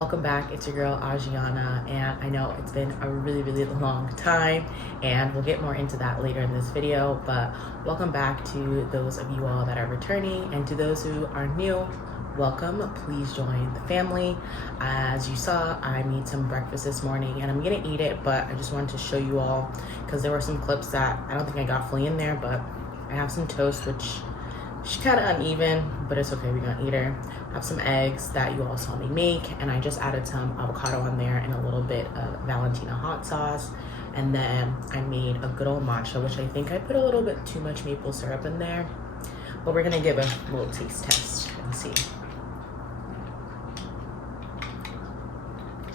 Welcome back, it's your girl Ajiana, and I know it's been a really long time, and we'll get more into that later in this video, but welcome back to those of you all that are returning, and to those who are new, welcome. Please join the family. As you saw, I made some breakfast this morning, and I'm gonna eat it, but I just wanted to show you all, because there were some clips that I don't think I got fully in there, but I have some toast, which she's kind of uneven, but it's okay, we're gonna eat her. I have some eggs that you all saw me make, and I just added some avocado on there and a little bit of Valentina hot sauce. And then I made a good old matcha, which I think I put a little bit too much maple syrup in there, but we're gonna give a little taste test and see.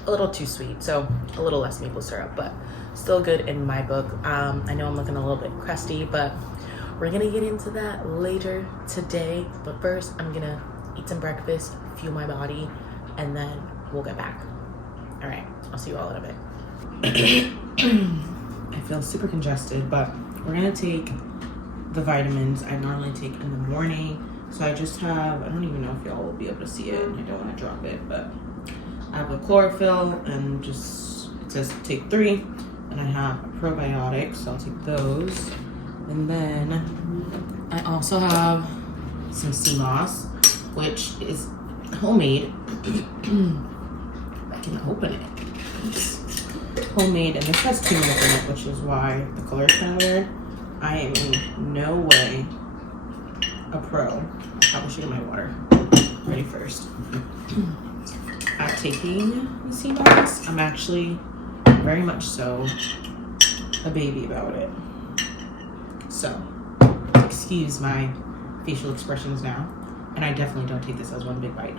A little too sweet, so a little less maple syrup, but still good in my book. I know I'm looking a little bit crusty, but we're gonna get into that later today. But first, I'm gonna eat some breakfast, fuel my body, and then we'll get back. All right, I'll see you all in a bit. I feel super congested, but we're gonna take the vitamins I normally take in the morning. So I just have, I don't even know if y'all will be able to see it, and I don't wanna drop it, but I have a chlorophyll, and just, it says take 3, and I have a probiotic, so I'll take those. And then I also have some sea moss, which is homemade. I can open it. It's homemade, and this has turmeric in it, which is why the color is kind of weird. I am in no way a pro. I probably should get my water ready first. At taking the sea moss, I'm actually very much so a baby about it. So, excuse my facial expressions now, and I definitely don't take this as one big bite.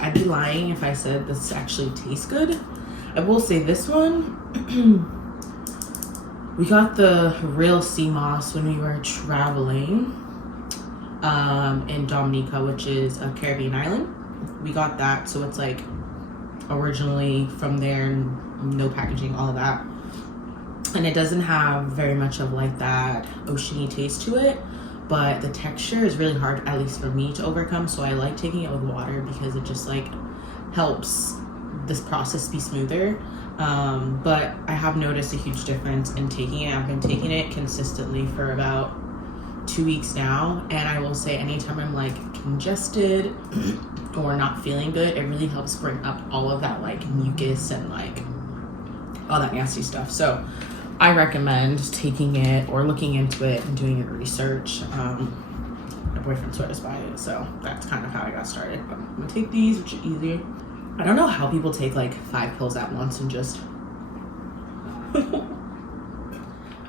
I'd be lying if I said this actually tastes good. I will say this one, we got the real sea moss when we were traveling in Dominica, which is a Caribbean island. We got that, so it's like originally from there, no packaging, all of that. And it doesn't have very much of like that oceany taste to it, but the texture is really hard, at least for me, to overcome. So I like taking it with water because it just like helps this process be smoother. But I have noticed a huge difference in taking it. I've been taking it consistently for about 2 weeks now, and I will say anytime I'm like congested or not feeling good, it really helps bring up all of that like mucus and like all that nasty stuff. So I recommend taking it or looking into it and doing your research. My boyfriend swears us by it, so that's kind of how I got started. But I'm gonna take these, which are easier. I don't know how people take like 5 pills at once and just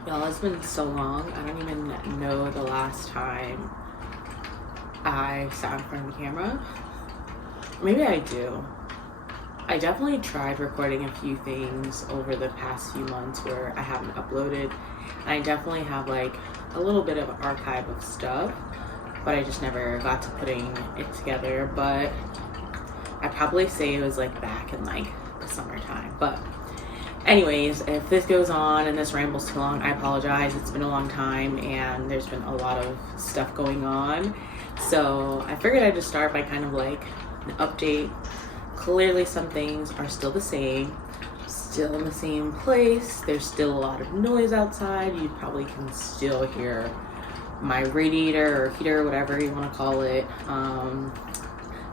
Y'all, it's been so long. I don't even know the last time I sat in front of a camera. Maybe I do. I definitely tried recording a few things over the past few months where I haven't uploaded. And I definitely have like a little bit of an archive of stuff, but I just never got to putting it together. But I'd probably say it was like back in like the summertime. But Anyways, if this goes on and this rambles too long, I apologize. It's been a long time and there's been a lot of stuff going on. So I figured I'd just start by kind of like an update. Clearly some things are still the same, still in the same place. There's still a lot of noise outside. You probably can still hear my radiator or heater, whatever you want to call it.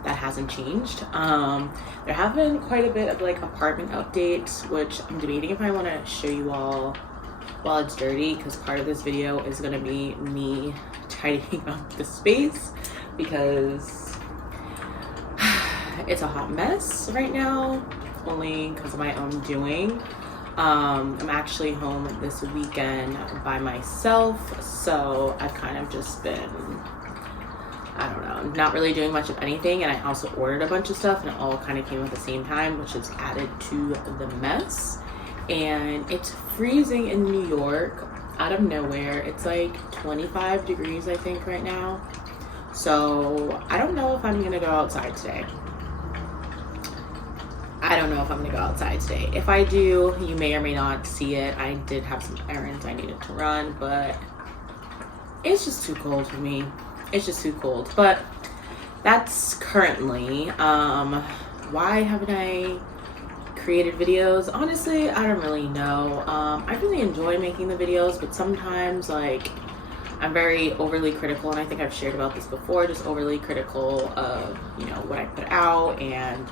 That hasn't changed. There have been quite a bit of like apartment updates, which I'm debating if I want to show you all while it's dirty, because part of this video is going to be me tidying up the space because it's a hot mess right now, only because of my own doing. I'm actually home this weekend by myself, so I've kind of just been, I don't know, not really doing much of anything. And I also ordered a bunch of stuff and it all kind of came at the same time, which has added to the mess. And it's freezing in New York out of nowhere. It's like 25 degrees, I think, right now. So I don't know if I'm gonna go outside today. If I do, you may or may not see it. I did have some errands I needed to run, but it's just too cold for me. It's just too cold. But that's currently why haven't I created videos? Honestly, I don't really know. I really enjoy making the videos, but sometimes like I'm very overly critical, and I think I've shared about this before, just overly critical of, you know, what I put out and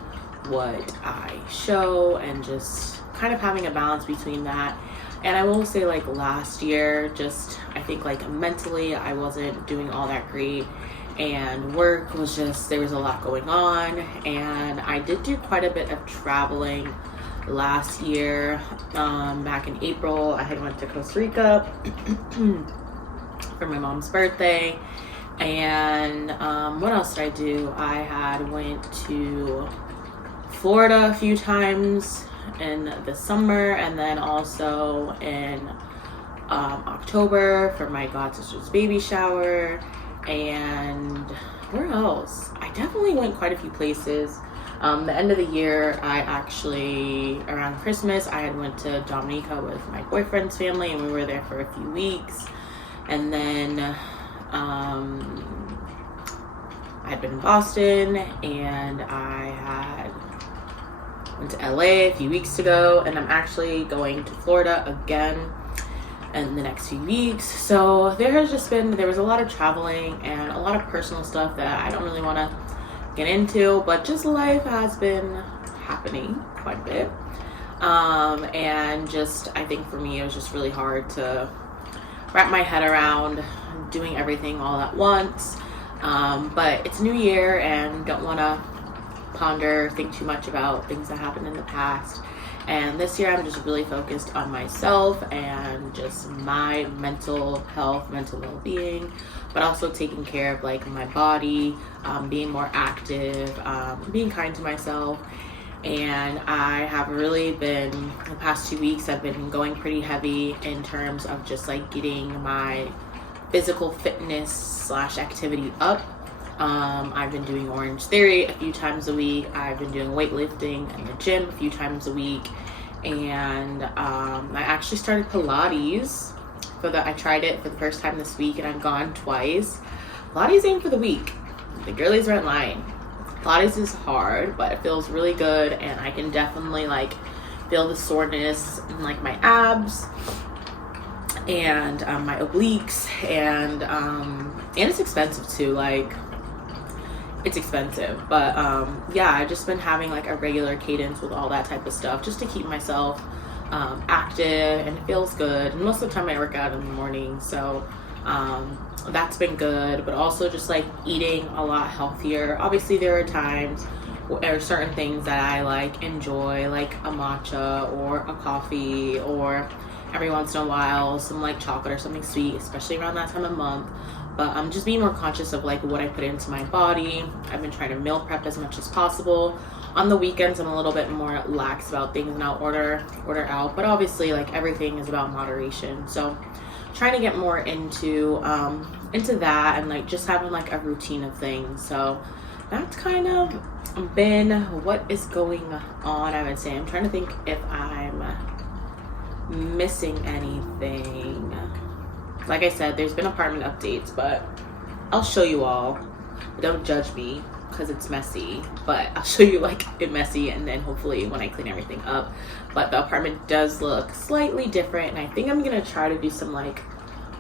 what I show, and just kind of having a balance between that. And I will say, like, last year, just I think like mentally I wasn't doing all that great, and work was just, there was a lot going on. And I did do quite a bit of traveling last year. Back in April I had went to Costa Rica for my mom's birthday. And what else did I do? I had went to Florida a few times in the summer, and then also in October for my god sister's baby shower. And where else? I definitely went quite a few places. The end of the year, I actually, around Christmas, I had went to Dominica with my boyfriend's family, and we were there for a few weeks. And then I'd been in Boston, and I had went to LA a few weeks ago, and I'm actually going to Florida again in the next few weeks. So there was a lot of traveling and a lot of personal stuff that I don't really want to get into, but just life has been happening quite a bit. And just, I think for me, it was just really hard to wrap my head around doing everything all at once. But it's New Year, and don't want to think too much about things that happened in the past. And this year I'm just really focused on myself and just my mental health, mental well-being, but also taking care of like my body, being more active, being kind to myself. And I have really been, the past 2 weeks, I've been going pretty heavy in terms of just like getting my physical fitness / activity up. I've been doing Orange Theory a few times a week. I've been doing weightlifting in the gym a few times a week. And I actually started Pilates. I tried it for the first time this week, and I've gone twice. Pilates ain't for the weak. The girlies aren't lying. Pilates is hard, but it feels really good, and I can definitely like feel the soreness in like my abs and my obliques, and it's expensive too. Like, it's expensive, but yeah, I've just been having like a regular cadence with all that type of stuff just to keep myself active, and it feels good. And most of the time I work out in the morning, so that's been good. But also just like eating a lot healthier. Obviously there are times where certain things that I like enjoy, like a matcha or a coffee, or every once in a while some like chocolate or something sweet, especially around that time of month. But I'm just being more conscious of like what I put into my body. I've been trying to meal prep as much as possible. On the weekends I'm a little bit more lax about things, and I'll order out, but obviously like everything is about moderation. So trying to get more into that, and like just having like a routine of things. So that's kind of been what is going on, I would say. I'm trying to think if I'm missing anything. Like I said, there's been apartment updates, but I'll show you all. Don't judge me because it's messy, but I'll show you like it messy, and then hopefully when I clean everything up. But the apartment does look slightly different, and I think I'm gonna try to do some like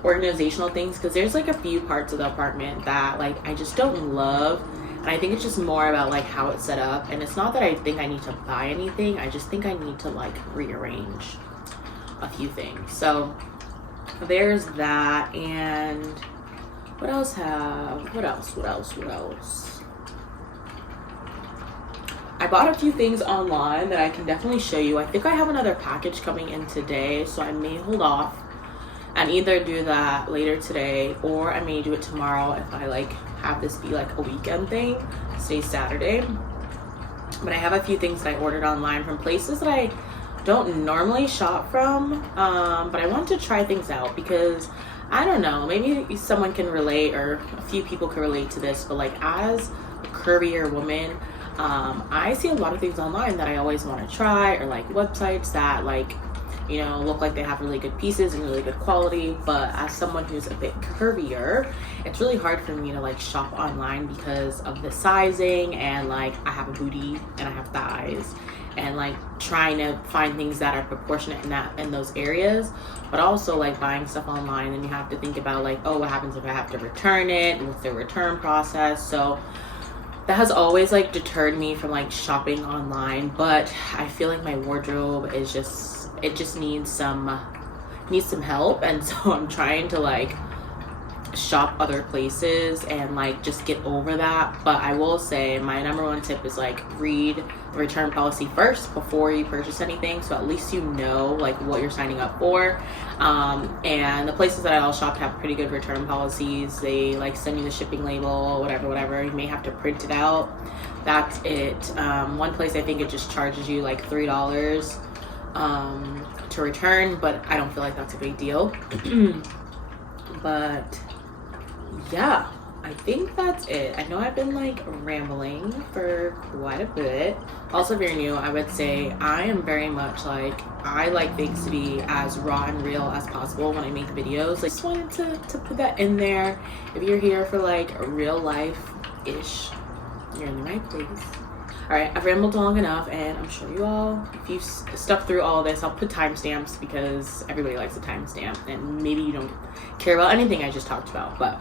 organizational things, because there's like a few parts of the apartment that like I just don't love, and I think it's just more about like how it's set up. And it's not that I think I need to buy anything, I just think I need to like rearrange a few things. So there's that. And what else? I bought a few things online that I can definitely show you. I think I have another package coming in today, so I may hold off and either do that later today, or I may do it tomorrow if I like have this be like a weekend thing. Today's Saturday. But I have a few things that I ordered online from places that I don't normally shop from, but I want to try things out because I don't know, maybe someone can relate, or a few people can relate to this, but like as a curvier woman, I see a lot of things online that I always want to try, or like websites that like, you know, look like they have really good pieces and really good quality. But as someone who's a bit curvier, it's really hard for me to like shop online because of the sizing, and like I have a booty and I have thighs, and like trying to find things that are proportionate in those areas. But also like buying stuff online, and you have to think about like, oh, what happens if I have to return it, and what's the return process. So that has always like deterred me from like shopping online. But I feel like my wardrobe is just, it just needs some help, and so I'm trying to like shop other places and like just get over that. But I will say my number one tip is like read the return policy first before you purchase anything, so at least you know like what you're signing up for. And the places that I all shop have pretty good return policies. They like send you the shipping label, whatever. You may have to print it out. That's it. One place I think it just charges you like $3 to return, but I don't feel like that's a big deal. But yeah, I think that's it. I know I've been like rambling for quite a bit. Also, if you're new, I would say I am very much like, I like things to be as raw and real as possible when I make videos. I just wanted to put that in there. If you're here for like a real life-ish, you're in the right place. Alright, I've rambled long enough, and I'm sure you all, if you've stuck through all of this, I'll put timestamps because everybody likes a timestamp, and maybe you don't care about anything I just talked about. But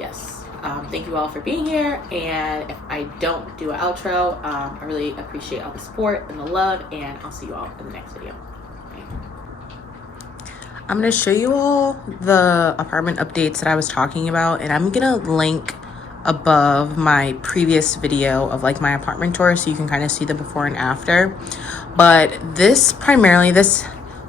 yes, thank you all for being here, and if I don't do an outro, I really appreciate all the support and the love, and I'll see you all in the next video. Bye. I'm going to show you all the apartment updates that I was talking about, and I'm going to link above my previous video of like my apartment tour so you can kind of see the before and after. But this primarily, this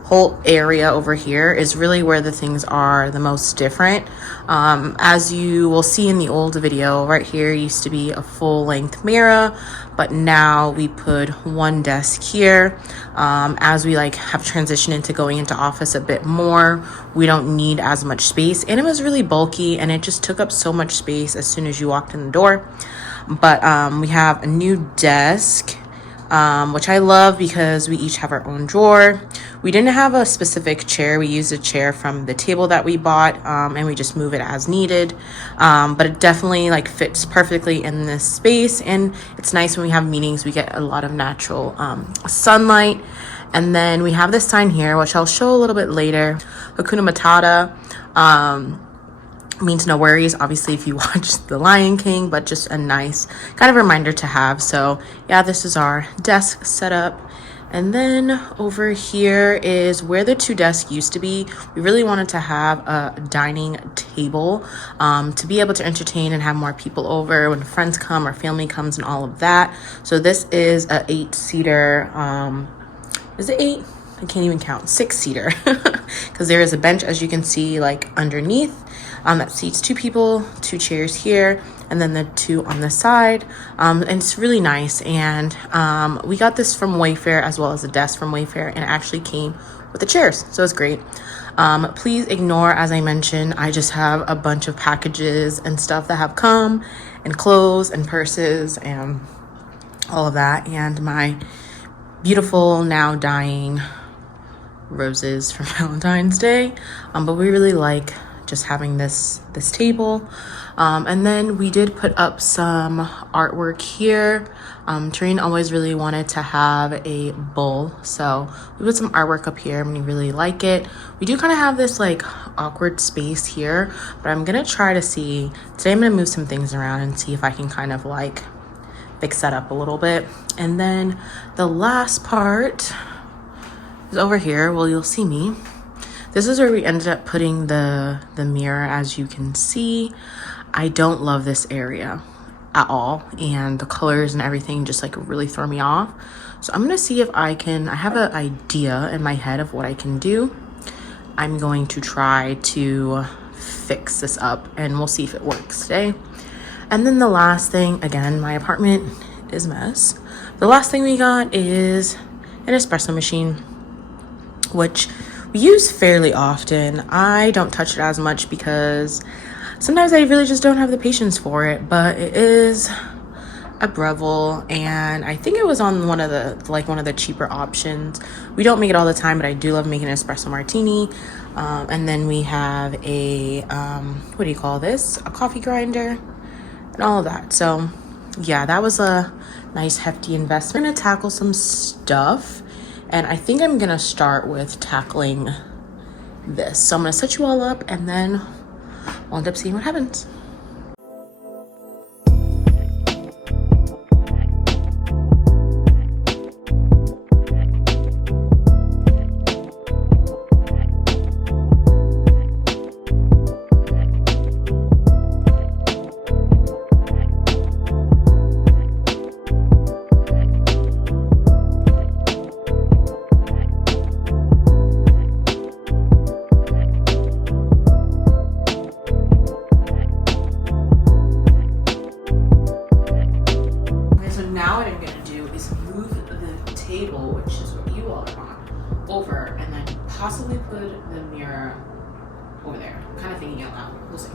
whole area over here is really where the things are the most different. As you will see in the old video, right here used to be a full-length mirror, but now we put one desk here. As we like have transitioned into going into office a bit more, we don't need as much space, and it was really bulky and it just took up so much space as soon as you walked in the door. But we have a new desk, which I love because we each have our own drawer. We didn't have a specific chair. We used a chair from the table that we bought, and we just move it as needed. But it definitely like fits perfectly in this space, and it's nice when we have meetings. We get a lot of natural sunlight. And then we have this sign here, which I'll show a little bit later. Hakuna Matata. Means no worries, obviously, if you watch The Lion King, but just a nice kind of reminder to have. So yeah, this is our desk setup. And then over here is where the two desks used to be. We really wanted to have a dining table to be able to entertain and have more people over when friends come or family comes and all of that. So this is a 8-seater, is it 8? I can't even count, 6-seater, because there is a bench, as you can see, like underneath, that seats 2 people, 2 chairs here, and then the 2 on the side. And it's really nice. And we got this from Wayfair, as well as the desk from Wayfair, and it actually came with the chairs, so it's great. Please ignore, as I mentioned, I just have a bunch of packages and stuff that have come, and clothes and purses and all of that, and my beautiful now dying roses for Valentine's Day, but we really like just having this table. And then we did put up some artwork here. Tareen always really wanted to have a bull, so we put some artwork up here and we really like it. We do kind of have this like awkward space here, but I'm gonna try to see, today I'm gonna move some things around and see if I can kind of like fix that up a little bit. And then the last part is over here. Well, you'll see me. This is where we ended up putting the mirror. As you can see, I don't love this area at all, and the colors and everything just like really throw me off. So I'm gonna see if I have an idea in my head of what I can do. I'm going to try to fix this up and we'll see if it works today. And then the last thing, again, my apartment is a mess. The last thing we got is an espresso machine, which we use fairly often. I don't touch it as much because sometimes I really just don't have the patience for it, but it is a Breville, and I think it was on one of the cheaper options. We don't make it all the time, but I do love making an espresso martini. And then we have a, what do you call this? A coffee grinder and all of that. So yeah, that was a nice hefty investment. I'm gonna tackle some stuff, and I think I'm gonna start with tackling this. So I'm gonna set you all up and then we'll end up seeing what happens. Which is what you all want, over, and then possibly put the mirror over there. I'm kind of thinking out loud. We'll see.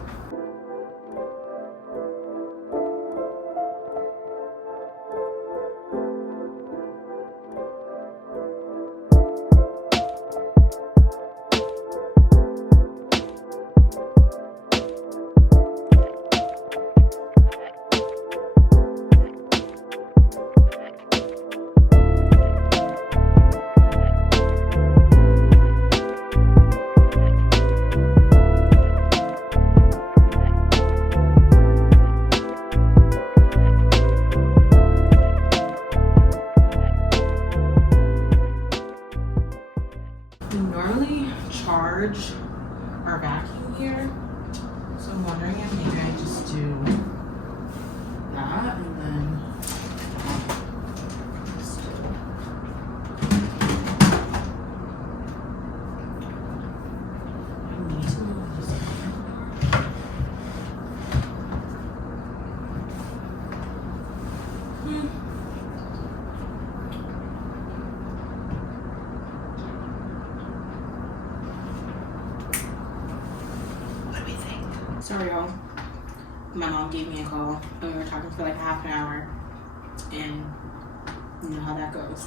Charge our vacuum here, so I'm wondering if maybe I just do that and then sorry y'all, my mom gave me a call and we were talking for like half an hour, and you know how that goes.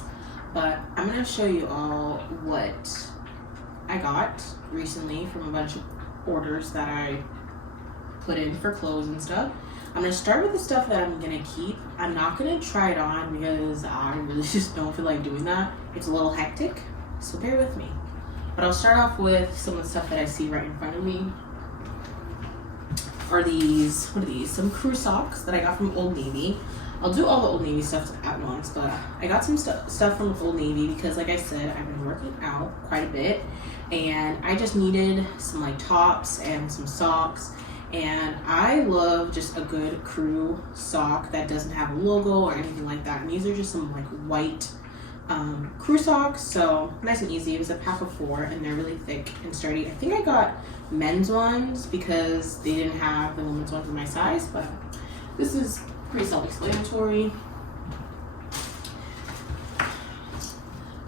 But I'm gonna show you all what I got recently from a bunch of orders that I put in for clothes and stuff. I'm gonna start with the stuff that I'm gonna keep. I'm not gonna try it on because I really just don't feel like doing that. It's a little hectic, so bear with me. But I'll start off with some of the stuff that I see right in front of me. Are these, what are these? Some crew socks that I got from Old Navy. I'll do all the Old Navy stuff at once, but I got some stuff from Old Navy because, like I said, I've been working out quite a bit, and I just needed some like tops and some socks. And I love just a good crew sock that doesn't have a logo or anything like that. And these are just some like white crew socks, so nice and easy. It was a pack of 4 and they're really thick and sturdy. I think I got men's ones because they didn't have the women's ones in my size, but this is pretty self-explanatory.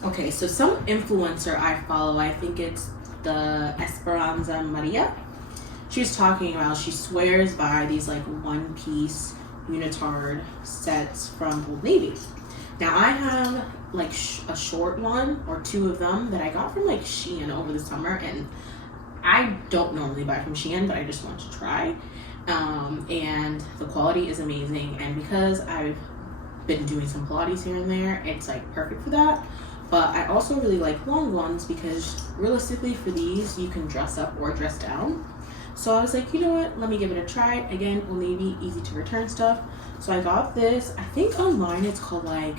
Okay, so some influencer I follow, I think it's the Esperanza Maria. She was talking about, she swears by these like one-piece unitard sets from Old Navy. Now I have like a short one or two of them that I got from like Shein over the summer, and I don't normally buy from Shein, but I just want to try. And the quality is amazing, and because I've been doing some Pilates here and there, it's like perfect for that. But I also really like long ones because realistically for these you can dress up or dress down. So I was like, you know what, let me give it a try. Again, Old Navy, easy to return stuff. So I got this, I think online it's called like,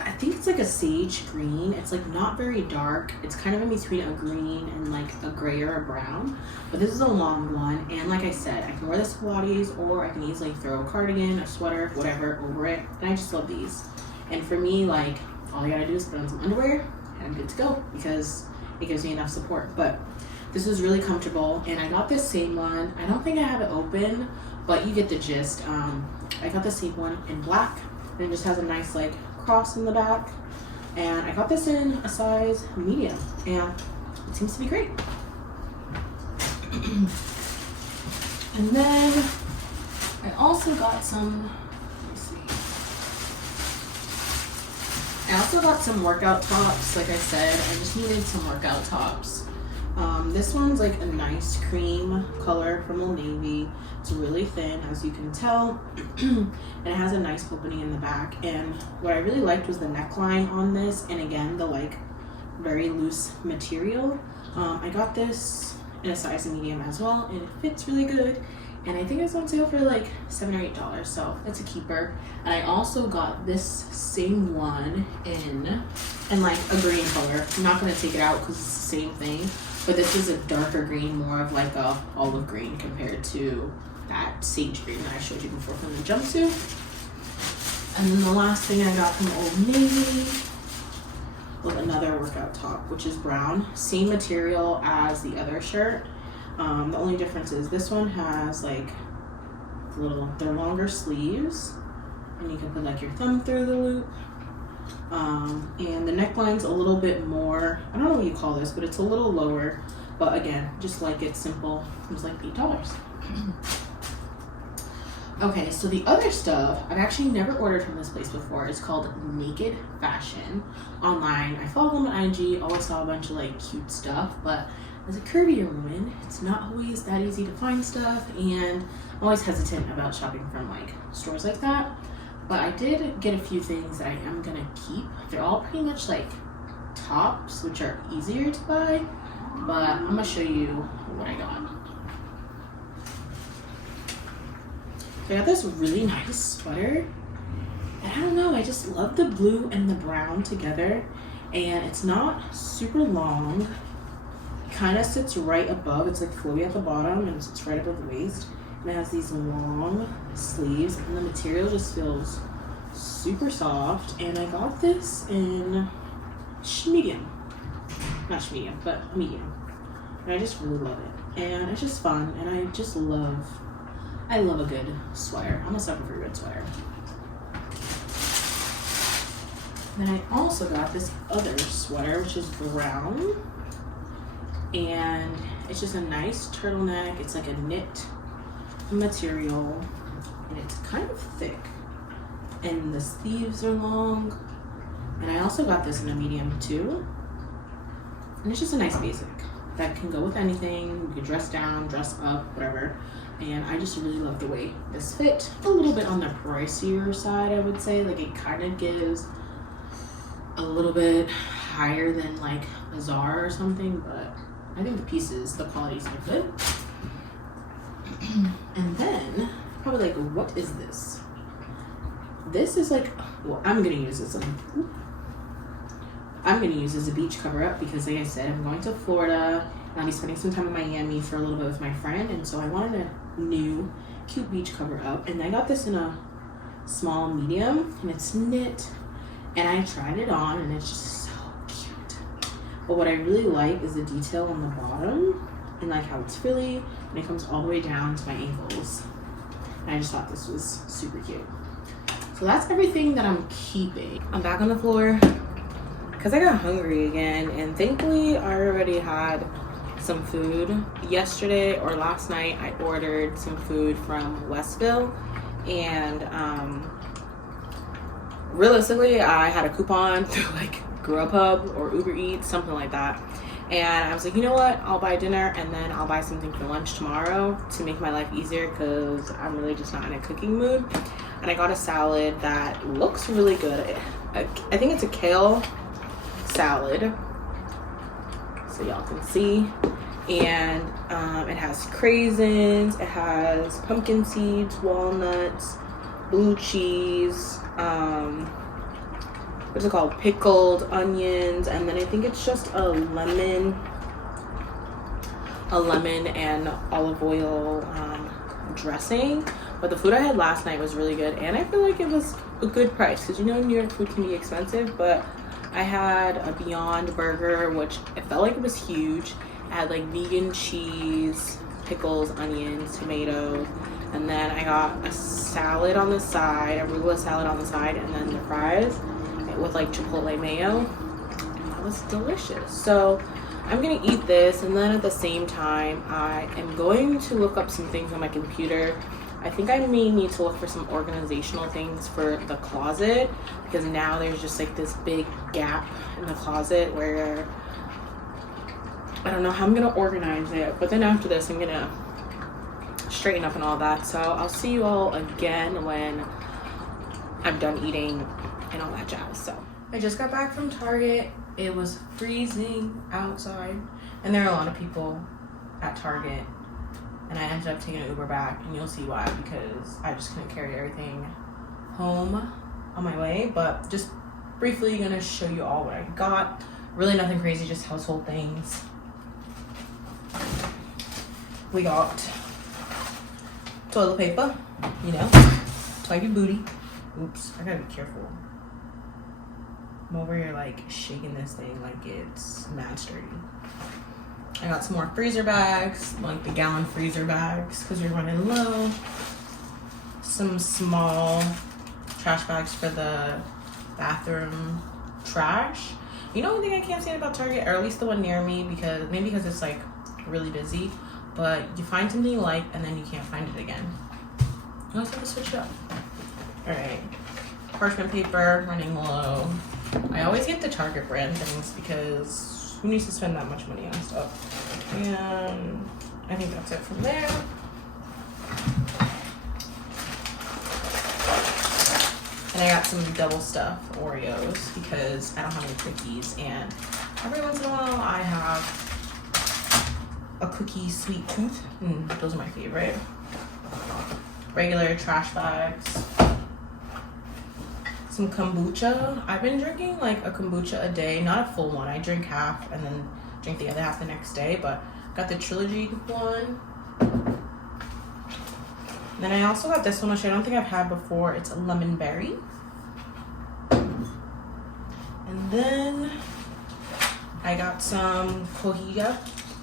I think it's like a sage green. It's like not very dark. It's kind of in between a green and like a gray or a brown. But this is a long one. And like I said, I can wear this to Pilates, or I can easily throw a cardigan, a sweater, whatever over it. And I just love these. And for me, like, all I gotta do is put on some underwear and I'm good to go because it gives me enough support. But this is really comfortable. And I got this same one. I don't think I have it open, but you get the gist. I got the same one in black. And it just has a nice like cross in the back, and I got this in a size medium, and it seems to be great. And then I also got some, let me see, I also got some workout tops. Like I said, I just needed some workout tops. This one's like a nice cream color from Old Navy. It's really thin, as you can tell, and it has a nice opening in the back. And what I really liked was the neckline on this, and again, the like very loose material. I got this in a size medium as well, and it fits really good. And I think it's on sale for like $7 or $8, so it's a keeper. And I also got this same one in like a green color. I'm not gonna take it out because it's the same thing, but this is a darker green, more of like a olive green compared to that sage green that I showed you before from the jumpsuit. And then the last thing I got from Old Navy was another workout top, which is brown, same material as the other shirt. The only difference is this one has like they're longer sleeves, and you can put like your thumb through the loop. And the neckline's a little bit more, I don't know what you call this, but it's a little lower. But again, just like it's simple, it was like $8. Okay, so the other stuff, I've actually never ordered from this place before. It's called Naked Fashion online. I follow them on IG, always saw a bunch of like cute stuff, but as a curvier woman, it's not always that easy to find stuff, and I'm always hesitant about shopping from like stores like that. But I did get a few things that I am gonna keep. They're all pretty much like tops, which are easier to buy, but I'm gonna show you what I got. So I got this really nice sweater, and I don't know, I just love the blue and the brown together, and it's not super long. It kind of sits right above, it's like flowy at the bottom, and it sits right above the waist, and it has these long sleeves, and the material just feels super soft. And I got this in medium, not medium, but medium, and I just really love it, and it's just fun, and I love a good sweater. I'm a sucker for a good sweater. Then I also got this other sweater, which is brown, and it's just a nice turtleneck. It's like a knit material, and it's kind of thick, and the sleeves are long. And I also got this in a medium too, and it's just a nice basic that can go with anything. You can dress down, dress up, whatever. And I just really love the way this fit. A little bit on the pricier side, I would say. Like, it kind of gives a little bit higher than like a Zara or something, but I think the pieces, the qualities are good. And then probably like, what is this? This is like, well, I'm gonna use this as a beach cover up because, like I said, I'm going to Florida and I'll be spending some time in Miami for a little bit with my friend, and so I wanted a new cute beach cover up, and I got this in a small medium, and it's knit, and I tried it on, and it's just so cute. But what I really like is the detail on the bottom, and like how it's frilly, and it comes all the way down to my ankles, and I just thought this was super cute. So that's everything that I'm keeping. I'm back on the floor because I got hungry again, and thankfully I already had some food. Yesterday or last night I ordered some food from Westville, and realistically, I had a coupon through like Grubhub or Uber Eats, something like that. And I was like, you know what? I'll buy dinner and then I'll buy something for lunch tomorrow to make my life easier because I'm really just not in a cooking mood. And I got a salad that looks really good. I think it's a kale salad, so y'all can see. And it has craisins, it has pumpkin seeds, walnuts, blue cheese, what's it called, pickled onions, and then I think it's just a lemon and olive oil dressing. But the food I had last night was really good, and I feel like it was a good price because you know New York food can be expensive. But I had a Beyond Burger, which it felt like it was huge. I had like vegan cheese, pickles, onions, tomatoes, and then I got a salad on the side, arugula salad on the side, and then the fries with like chipotle mayo. And that was delicious. So I'm gonna eat this, and then at the same time I am going to look up some things on my computer. I think I may need to look for some organizational things for the closet because now there's just like this big gap in the closet where I don't know how I'm gonna organize it. But then after this I'm gonna straighten up and all that. So I'll see you all again when I'm done eating and all that jazz. So I just got back from Target. It was freezing outside and there are a lot of people at Target, and I ended up taking an Uber back, and you'll see why, because I just couldn't carry everything home on my way. But just briefly gonna show you all what I got. Really nothing crazy, just household things. We got toilet paper, you know, tidy booty. Oops, I gotta be careful. I'm over here like shaking this thing like it's mad sturdy. I got some more freezer bags, like the gallon freezer bags, because we're running low. Some small trash bags for the bathroom trash. You know one thing I can't stand about Target, or at least the one near me, because maybe because it's like really busy, but you find something you like and then you can't find it again. You always have to switch it up. Alright, parchment paper, running low. I always get the Target brand things because who needs to spend that much money on stuff? And I think that's it from there. And I got some double stuffed Oreos because I don't have any cookies, and every once in a while I have a cookie sweet tooth. Those are my favorite. Regular trash bags. Some kombucha. I've been drinking like a kombucha a day, not a full one. I drink half and then drink the other half the next day, but got the trilogy one. Then I also got this one, which I don't think I've had before. It's a lemon berry. And then I got some Kohia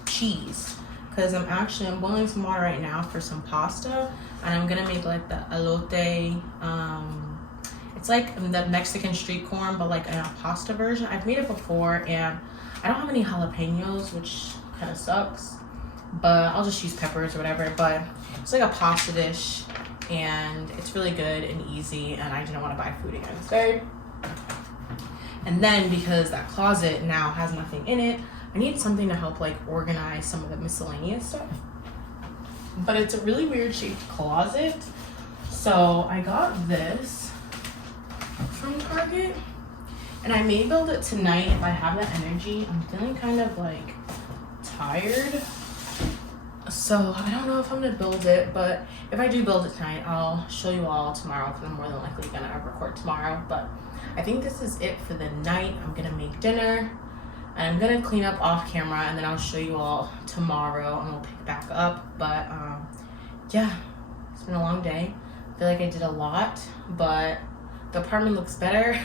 cheese because I'm boiling some water right now for some pasta, and I'm gonna make like the elote. It's like the Mexican street corn, but like in a pasta version. I've made it before, and I don't have any jalapenos, which kind of sucks, but I'll just use peppers or whatever. But it's like a pasta dish, and it's really good and easy, and I didn't want to buy food again today. And then because that closet now has nothing in it, I need something to help like organize some of the miscellaneous stuff. But it's a really weird shaped closet, so I got this from Target, and I may build it tonight if I have the energy. I'm feeling kind of like tired, so I don't know if I'm gonna build it, but if I do build it tonight, I'll show you all tomorrow because I'm more than likely gonna record tomorrow. But I think this is it for the night. I'm gonna make dinner and I'm gonna clean up off camera, and then I'll show you all tomorrow and we'll pick back up. But yeah, it's been a long day. I feel like I did a lot, but the apartment looks better,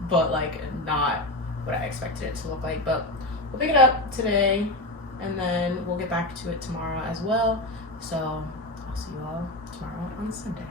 but like not what I expected it to look like. But we'll pick it up today, and then we'll get back to it tomorrow as well. So I'll see you all tomorrow on Sunday.